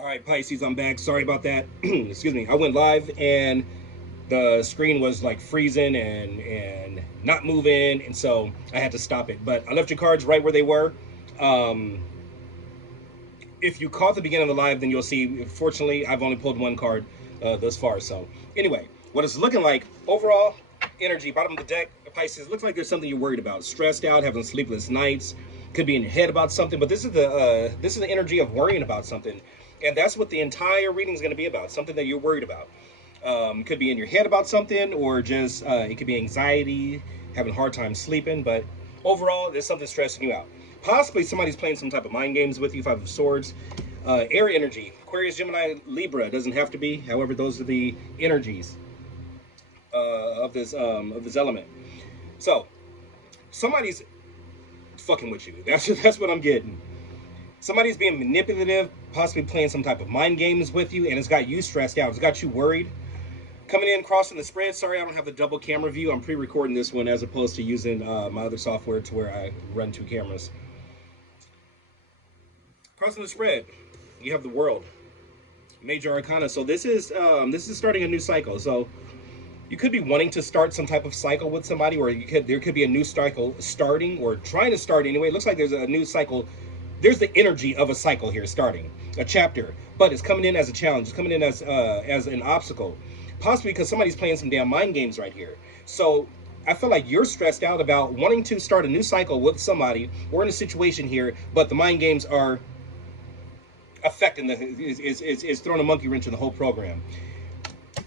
All right, Pisces, I'm back. Sorry about that. Excuse me. I went live and the screen was like freezing and not moving, and so I had to stop it. But I left your cards right where they were. Um, if you caught the beginning of the live, then you'll see. Fortunately, I've only pulled one card thus far. So anyway, what it's looking like overall energy, bottom of the deck, Pisces, looks like there's something you're worried about, stressed out, having sleepless nights. Could be in your head about something, but this is the energy of worrying about something, and that's what the entire reading is going to be about. Something that you're worried about. Could be in your head about something, or just it could be anxiety, having a hard time sleeping. But overall, there's something stressing you out. Possibly somebody's playing some type of mind games with you. Five of Swords, air energy, Aquarius, Gemini, Libra. Doesn't have to be. However, those are the energies of this element. So somebody's fucking with you. That's what I'm getting. Somebody's being manipulative, possibly playing some type of mind games with you, and it's got you stressed out. It's got you worried. Coming in, crossing the spread. Sorry, I don't have the double camera view. I'm pre-recording this one as opposed to using my other software to where I run two cameras. Crossing the spread. You have the World, Major Arcana. So this is starting a new cycle. So you could be wanting to start some type of cycle with somebody, or there could be a new cycle starting, or trying to start anyway. It looks like there's a new cycle. There's the energy of a cycle here starting, a chapter, but it's coming in as a challenge. It's coming in as an obstacle, possibly because somebody's playing some damn mind games right here. So I feel like you're stressed out about wanting to start a new cycle with somebody. We're in a situation here, but the mind games are affecting is throwing a monkey wrench in the whole program.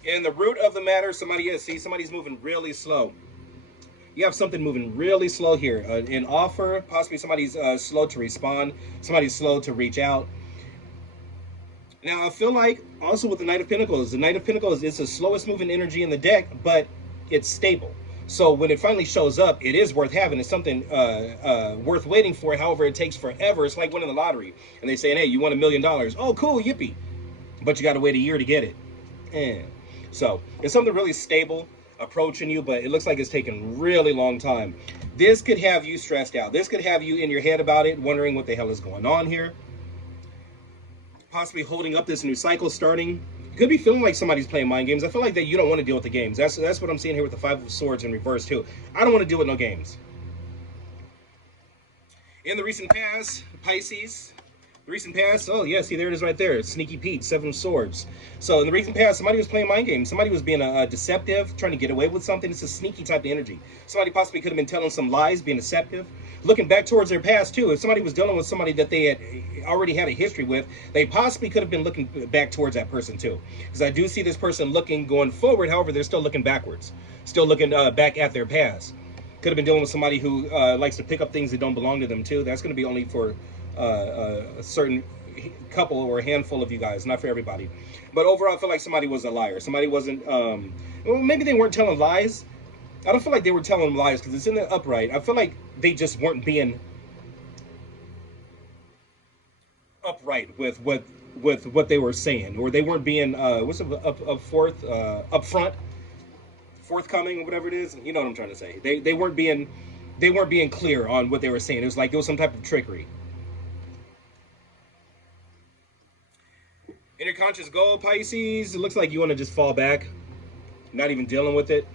And the root of the matter, somebody's moving really slow. You have something moving really slow here. An offer, possibly somebody's slow to respond. Somebody's slow to reach out. Now, I feel like also with the Knight of Pentacles, the Knight of Pentacles is the slowest moving energy in the deck, but it's stable. So when it finally shows up, it is worth having. It's something worth waiting for. However, it takes forever. It's like winning the lottery. And they say, hey, you won $1 million. Oh, cool, yippee. But you got to wait a year to get it. So it's something really stable approaching you, but it looks like it's taking really long time. This could have you stressed out. This could have you in your head about it, wondering what the hell is going on here. Possibly holding up this new cycle starting. You could be feeling like somebody's playing mind games. I feel like that you don't want to deal with the games. That's what I'm seeing here with the Five of Swords in reverse too. I don't want to deal with no games. In the recent past, Pisces. The recent past, oh yeah, see there it is right there. Sneaky Pete, Seven of Swords. So in the recent past, somebody was playing mind games. Somebody was being deceptive, trying to get away with something. It's a sneaky type of energy. Somebody possibly could have been telling some lies, being deceptive. Looking back towards their past too. If somebody was dealing with somebody that they had already had a history with, they possibly could have been looking back towards that person too. Because I do see this person looking going forward. However, they're still looking backwards. Still looking back at their past. Could have been dealing with somebody who likes to pick up things that don't belong to them too. That's going to be only for a certain couple or a handful of you guys, not for everybody. But overall, I feel like somebody was a liar. Somebody wasn't, well, maybe they weren't telling lies. I don't feel like they were telling lies because it's in the upright. I feel like they just weren't being upright with what they were saying, or they weren't being upfront, forthcoming, or whatever it is. You know what I'm trying to say. They weren't being clear on what they were saying. It was like there was some type of trickery. Inner conscious goal, Pisces. It looks like you want to just fall back, not even dealing with it.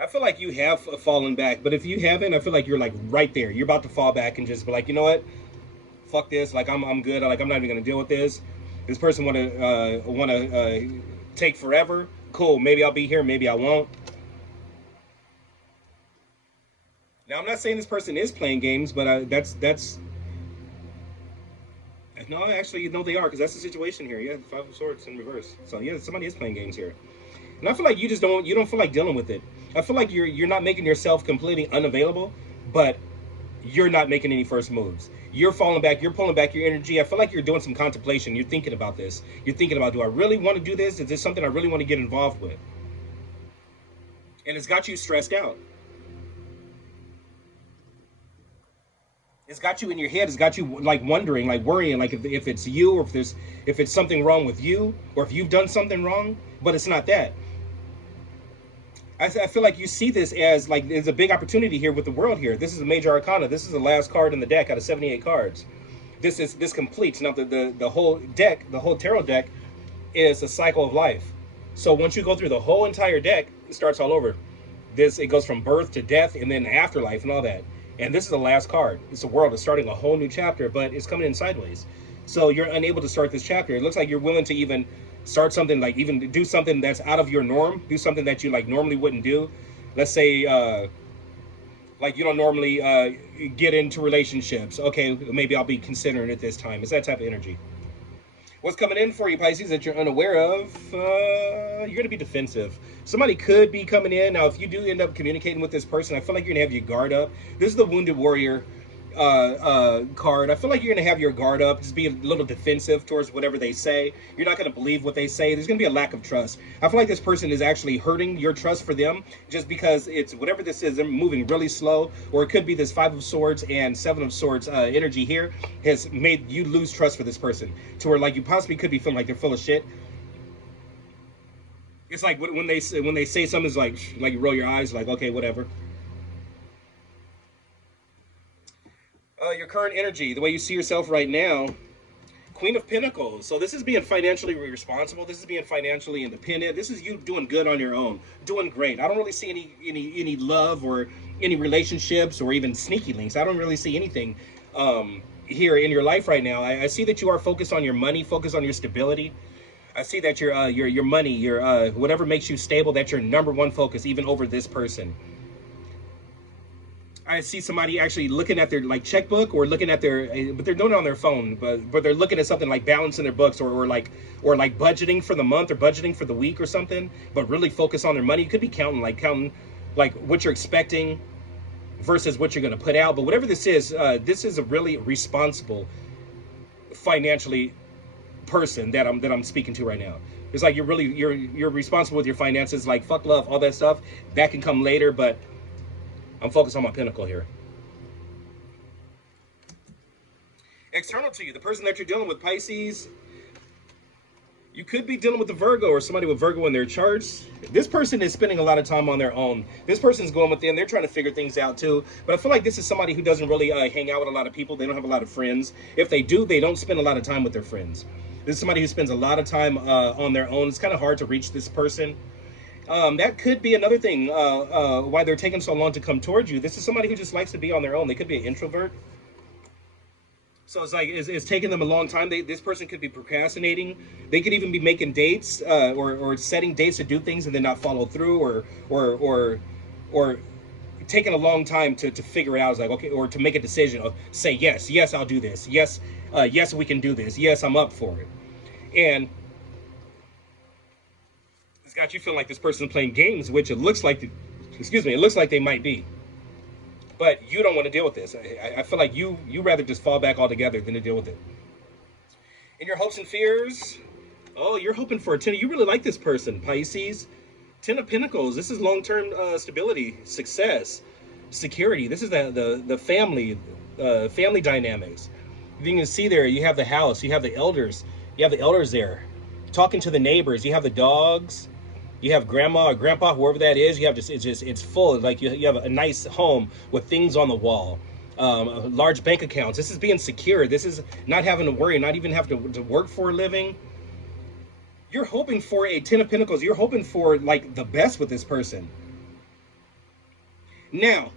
I feel like you have fallen back, but if you haven't, I feel like you're like right there. You're about to fall back and just be like, you know what? Fuck this. Like I'm good. Like I'm not even gonna deal with this. This person wanna take forever. Cool. Maybe I'll be here. Maybe I won't. Now I'm not saying this person is playing games, but that's. No, actually, no, they are, because that's the situation here. Yeah, Five of Swords in reverse. So yeah, somebody is playing games here, and I feel like you don't feel like dealing with it. I feel like you're not making yourself completely unavailable, but you're not making any first moves. You're falling back. You're pulling back your energy. I feel like you're doing some contemplation. You're thinking about this. You're thinking about, do I really want to do this? Is this something I really want to get involved with? And it's got you stressed out. It's got you in your head. It's got you like wondering, like worrying, like if it's you, or if it's something wrong with you, or if you've done something wrong. But it's not that. I feel like you see this as like there's a big opportunity here with the World here. This is a major arcana. This is the last card in the deck out of 78 cards. this completes. Now the whole deck, the whole tarot deck, is a cycle of life. So once you go through the whole entire deck, it starts all over. It goes from birth to death and then afterlife and all that. And this is the last card. It's the world. It's starting a whole new chapter, but it's coming in sideways. So you're unable to start this chapter. It looks like you're willing to even start something, like even do something that's out of your norm, do something that you like normally wouldn't do. Let's say like you don't normally get into relationships. Okay, maybe I'll be considering it this time. It's that type of energy. What's coming in for you, Pisces, that you're unaware of? You're going to be defensive. Somebody could be coming in. Now, if you do end up communicating with this person, I feel like you're going to have your guard up. This is the Wounded Warrior card. I feel like you're going to have your guard up. Just be a little defensive towards whatever they say. You're not going to believe what they say. There's going to be a lack of trust. I feel like this person is actually hurting your trust for them just because it's whatever this is, they're moving really slow. Or it could be this 5 of Swords and 7 of Swords energy here has made you lose trust for this person to where like you possibly could be feeling like they're full of shit. It's like when they say something, it's like you roll your eyes like, okay, whatever. Your current energy, the way you see yourself right now, Queen of Pentacles. So this is being financially responsible. This is being financially independent. This is you doing good on your own, doing great. I don't really see any love or any relationships or even sneaky links. I don't really see anything here in your life right now. I see that you are focused on your money, focused on your stability. I see that your money, your whatever makes you stable, that's your number one focus, even over this person. I see somebody actually looking at their like checkbook or looking at their, but they're doing it on their phone, but they're looking at something like balancing their books or like budgeting for the month or budgeting for the week or something, but really focus on their money. You could be counting like what you're expecting versus what you're going to put out. But whatever this is a really responsible financially person that I'm speaking to right now. It's like you're responsible with your finances, like fuck love, all that stuff. That can come later, but I'm focused on my pinnacle here. External to you, the person that you're dealing with, Pisces, you could be dealing with the Virgo or somebody with Virgo in their charts. This person is spending a lot of time on their own. This person's going within. They're trying to figure things out too. But I feel like this is somebody who doesn't really hang out with a lot of people. They don't have a lot of friends. If they do, they don't spend a lot of time with their friends. This is somebody who spends a lot of time on their own. It's kind of hard to reach this person. That could be another thing why they're taking so long to come towards you. This is somebody who just likes to be on their own. They could be an introvert. So it's like it's taking them a long time. This person could be procrastinating. They could even be making dates or setting dates to do things and then not follow through or taking a long time to figure it out. It's like, okay, or to make a decision of say, yes, I'll do this. Yes, we can do this. Yes, I'm up for it. And it's got you feeling like this person is playing games, which it looks like, it looks like they might be. But you don't want to deal with this. I feel like you rather just fall back altogether than to deal with it. In your hopes and fears, oh, you're hoping for a 10. You really like this person, Pisces. 10 of Pentacles. This is long-term stability, success, security. This is the family dynamics. You can see there, you have the house, you have the elders. You have the elders there. Talking to the neighbors. You have the dogs. You have grandma or grandpa, whoever that is. You have it's full. Like you have a nice home with things on the wall, large bank accounts. This is being secure. This is not having to worry, not even have to work for a living. You're hoping for a 10 of Pentacles. You're hoping for like the best with this person. Now,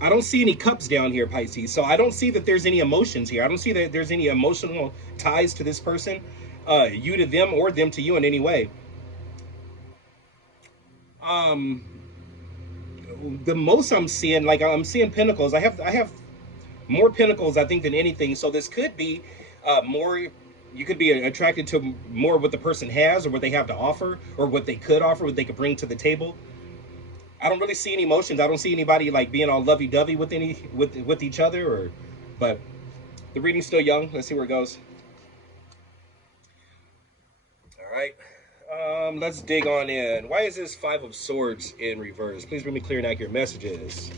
I don't see any cups down here, Pisces. So I don't see that there's any emotions here. I don't see that there's any emotional ties to this person, you to them or them to you in any way. The most I'm seeing, like I'm seeing Pentacles. I have more Pentacles, I think, than anything. So this could be more. You could be attracted to more what the person has or what they have to offer or what they could offer, what they could bring to the table. I don't really see any emotions. I don't see anybody like being all lovey-dovey with each other. But the reading's still young. Let's see where it goes. All right. Let's dig on in. Why is this 5 of Swords in reverse? Please bring me clear and accurate messages.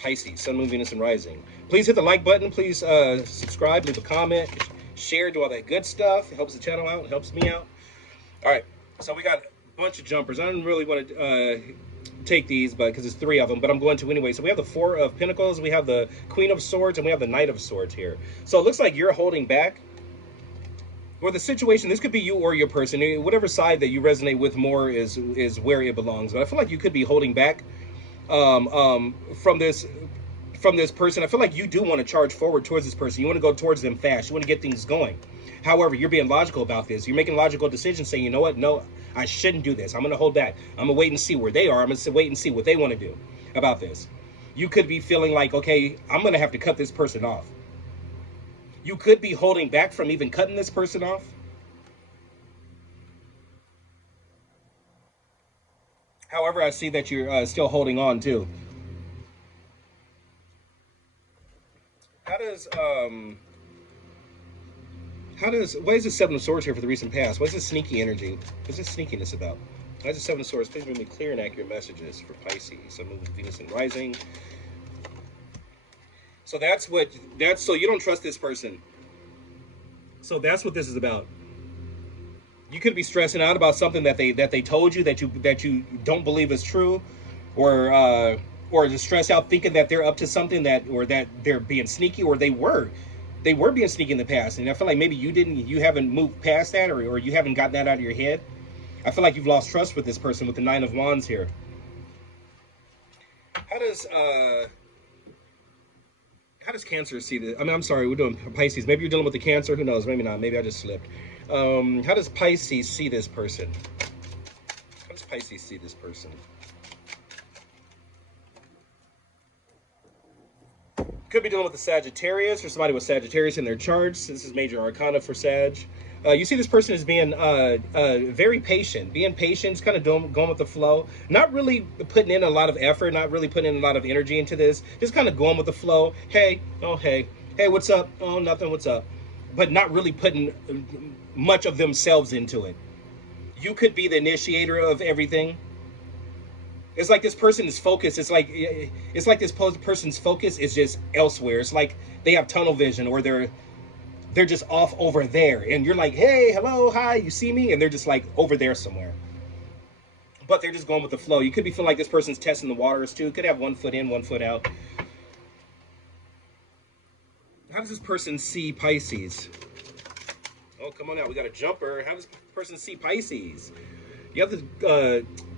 Pisces, Sun, Moon, Venus, and Rising. Please hit the like button. Please subscribe, leave a comment, share, do all that good stuff. It helps the channel out. It helps me out. All right. So we got a bunch of jumpers. I don't really want to take these, but because it's 3 of them, but I'm going to anyway. So we have the 4 of Pentacles, we have the Queen of Swords, and we have the Knight of Swords here. So it looks like you're holding back. Or the situation, this could be you or your person. Whatever side that you resonate with more is where it belongs. But I feel like you could be holding back from this person. I feel like you do want to charge forward towards this person. You want to go towards them fast. You want to get things going. However, you're being logical about this. You're making logical decisions saying, you know what? No, I shouldn't do this. I'm going to hold back. I'm going to wait and see where they are. I'm going to wait and see what they want to do about this. You could be feeling like, okay, I'm going to have to cut this person off. You could be holding back from even cutting this person off. However, I see that you're still holding on too. Why is the 7 of Swords here for the recent past? What is this sneaky energy? What's this sneakiness about? Why is the 7 of Swords? Please bring me clear and accurate messages for Pisces. I'm moving Venus and rising. So so you don't trust this person. So that's what this is about. You could be stressing out about something that they told you that you don't believe is true, or just stress out thinking that they're up to something that they're being sneaky, or they were being sneaky in the past. And I feel like maybe you haven't moved past that, or you haven't gotten that out of your head. I feel like you've lost trust with this person with the 9 of Wands here. How does Cancer see this? I mean, I'm sorry, we're doing Pisces. Maybe you're dealing with the Cancer. Who knows? Maybe not. Maybe I just slipped. How does Pisces see this person? How does Pisces see this person? Could be dealing with the Sagittarius or somebody with Sagittarius in their charts. This is major arcana for Sag. You see this person as being very patient. Being patient, kind of going with the flow. Not really putting in a lot of effort, not really putting in a lot of energy into this. Just kind of going with the flow. Hey, oh, hey. Hey, what's up? Oh, nothing, what's up? But not really putting much of themselves into it. You could be the initiator of everything. It's like this person is focused. It's like this person's focus is just elsewhere. It's like they have tunnel vision, or they're just off over there, and you're like, hey, hello, hi, you see me? And they're just like over there somewhere. But they're just going with the flow. You could be feeling like this person's testing the waters too. Could have 1 foot in, 1 foot out. How does this person see Pisces? Oh, come on out, we got a jumper. How does this person see Pisces? You have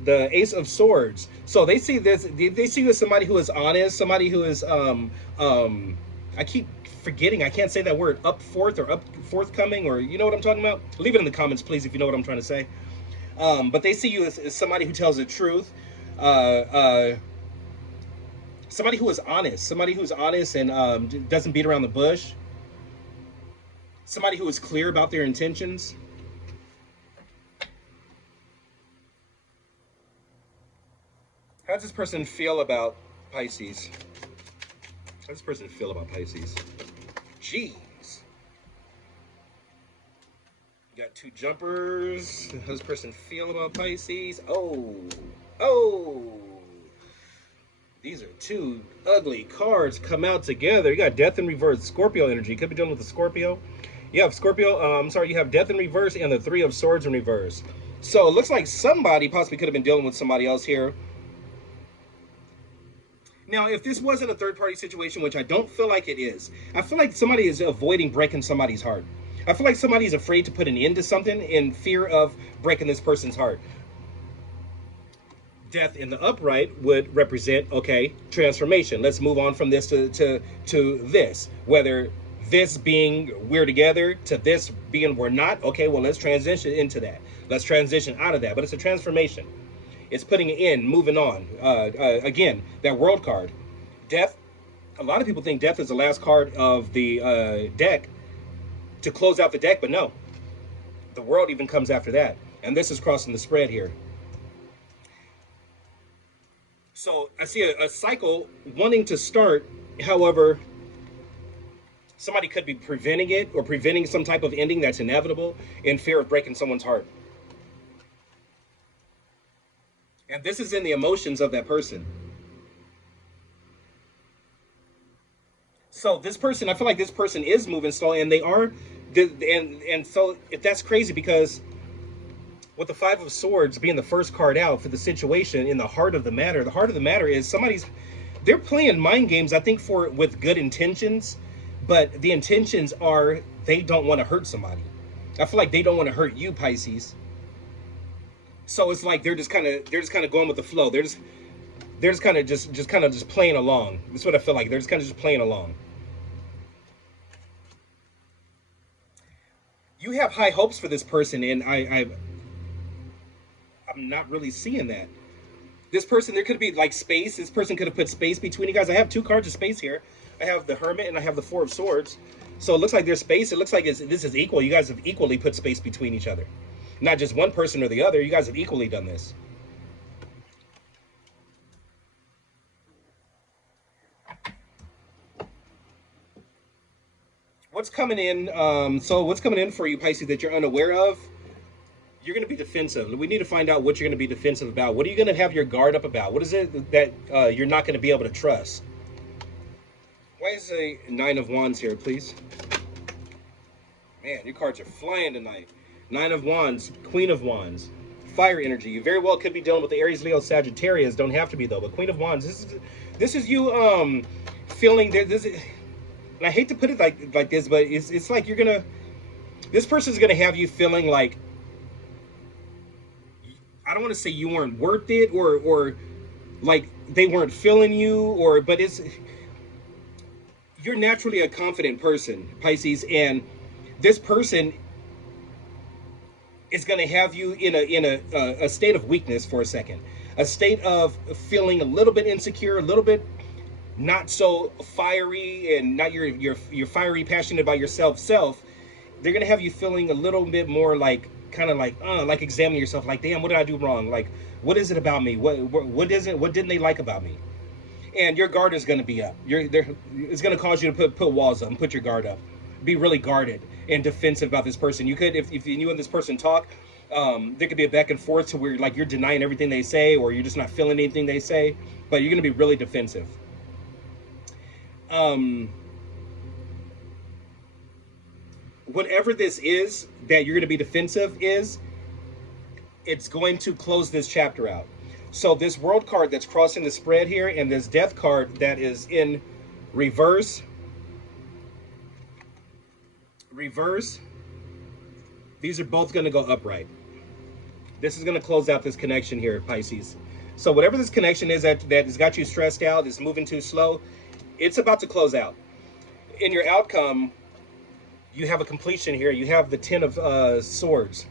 the Ace of Swords. So they see this, they see you as somebody who is honest, somebody who is I keep forgetting, I can't say that word, up forthcoming, or you know what I'm talking about? Leave it in the comments, please, if you know what I'm trying to say. But they see you as somebody who tells the truth, somebody who is honest and doesn't beat around the bush, somebody who is clear about their intentions. How does this person feel about Pisces? How does this person feel about Pisces? Jeez. You got 2 jumpers. How does this person feel about Pisces? Oh. These are 2 ugly cards come out together. You got Death in reverse, Scorpio energy. Could be dealing with the Scorpio. You have Scorpio, you have Death in reverse and the 3 of Swords in reverse. So it looks like somebody possibly could have been dealing with somebody else here. Now, if this wasn't a third-party situation, which I don't feel like it is, I feel like somebody is avoiding breaking somebody's heart. I feel like somebody is afraid to put an end to something in fear of breaking this person's heart. Death in the upright would represent, okay, transformation. Let's move on from this to this. Whether this being we're together to this being we're not, okay, well, let's transition into that. Let's transition out of that. But it's a transformation. It's putting it in, moving on. Again, that World card. Death, a lot of people think Death is the last card of the deck to close out the deck, but no. The World even comes after that. And this is crossing the spread here. So I see a cycle wanting to start. However, somebody could be preventing it or preventing some type of ending that's inevitable in fear of breaking someone's heart. And this is in the emotions of that person. So this person, I feel like this person is moving slow, and they are, and so if that's crazy because with the Five of Swords being the first card out for the situation in the heart of the matter. The heart of the matter is they're playing mind games, I think, with good intentions, but the intentions are they don't want to hurt somebody. I feel like they don't want to hurt you, Pisces. So it's like they're just kind of going with the flow. They're just kind of playing along. That's what I feel like. They're just kind of just playing along. You have high hopes for this person, and I'm not really seeing that. This person, there could be like space. This person could have put space between you guys. I have two cards of space here. I have the Hermit and I have the Four of Swords. So it looks like there's space. It looks like this is equal. You guys have equally put space between each other. Not just one person or the other. You guys have equally done this. What's coming in? So what's coming in for you, Pisces, that you're unaware of? You're going to be defensive. We need to find out what you're going to be defensive about. What are you going to have your guard up about? What is it that you're not going to be able to trust? Why is the Nine of Wands here, please? Man, your cards are flying tonight. Nine of Wands, Queen of Wands, fire energy. You very well could be dealing with the Aries, Leo, Sagittarius. Don't have to be though. But Queen of Wands, this is you feeling there. And I hate to put it like this, but it's like this person's gonna have you feeling like, I don't want to say you weren't worth it or like they weren't feeling you, but you're naturally a confident person, Pisces, and this person is going to have you in a state of weakness for a second, a state of feeling a little bit insecure, a little bit not so fiery, and not you're fiery, passionate about yourself. They're going to have you feeling a little bit more like, kind of like examining yourself, like, damn, what did I do wrong? Like, what is it about me? What didn't they like about me? And your guard is going to be up. It's going to cause you to put walls up and put your guard up. Be really guarded and defensive about this person. You could, if you and this person talk, there could be a back and forth to where like you're denying everything they say, or you're just not feeling anything they say, but you're going to be really defensive. Whatever this is that you're going to be defensive it's going to close this chapter out. So this World card that's crossing the spread here, and this Death card that is in reverse, these are both going to go upright. This is going to close out this connection here, Pisces. So whatever this connection is that has got you stressed out, is moving too slow, it's about to close out. In your outcome, you have a completion here. You have the Ten of Swords.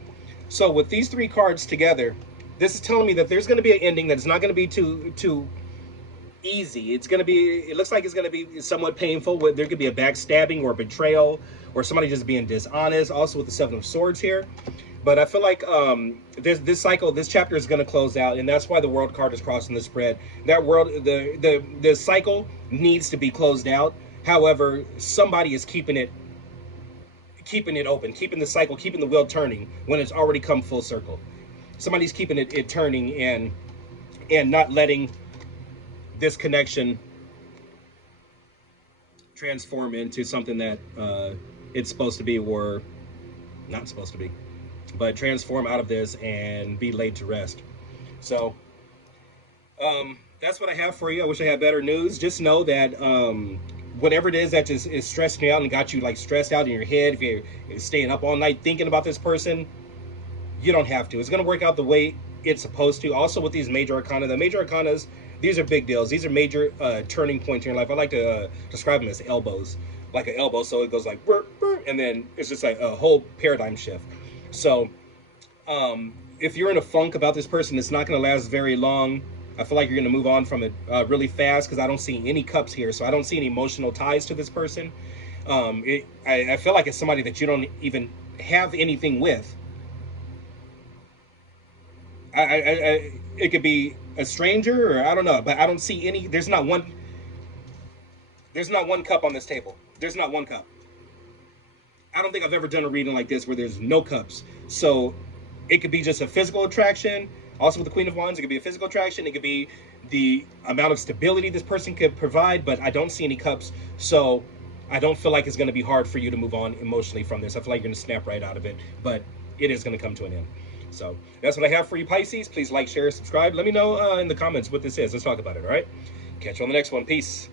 So with these three cards together, this is telling me that there's going to be an ending that is not going to be too easy. It looks like it's going to be somewhat painful. There could be a backstabbing or a betrayal, or somebody just being dishonest. Also with the Seven of Swords here. But I feel like this chapter is going to close out, and that's why the World card is crossing the spread. The cycle needs to be closed out. However, somebody is keeping it open, keeping the cycle, keeping the wheel turning when it's already come full circle. Somebody's keeping it turning and not letting this connection transform into something that it's supposed to be or not supposed to be, but transform out of this and be laid to rest. So that's what I have for you. I wish I had better news. Just know that whatever it is that is stressing you out and got you like stressed out in your head, if you're staying up all night thinking about this person, you don't have to. It's going to work out the way it's supposed to. Also with these major arcana, the major arcanas, these are big deals. These are major turning points in your life. I like to describe them as elbows, like an elbow. So it goes like, burr, burr, and then it's just like a whole paradigm shift. So if you're in a funk about this person, it's not going to last very long. I feel like you're going to move on from it really fast, because I don't see any cups here. So I don't see any emotional ties to this person. I feel like it's somebody that you don't even have anything with. It could be a stranger, or I don't know, but I don't see any. There's not one cup on this table. There's not one cup. I don't think I've ever done a reading like this where there's no cups. So it could be just a physical attraction. Also with the Queen of Wands, it could be a physical attraction. It could be the amount of stability this person could provide, but I don't see any cups. So I don't feel like it's going to be hard for you to move on emotionally from this. I feel like you're going to snap right out of it, but it is going to come to an end. So that's what I have for you, Pisces. Please like, share, subscribe. Let me know in the comments what this is. Let's talk about it, all right? Catch you on the next one. Peace.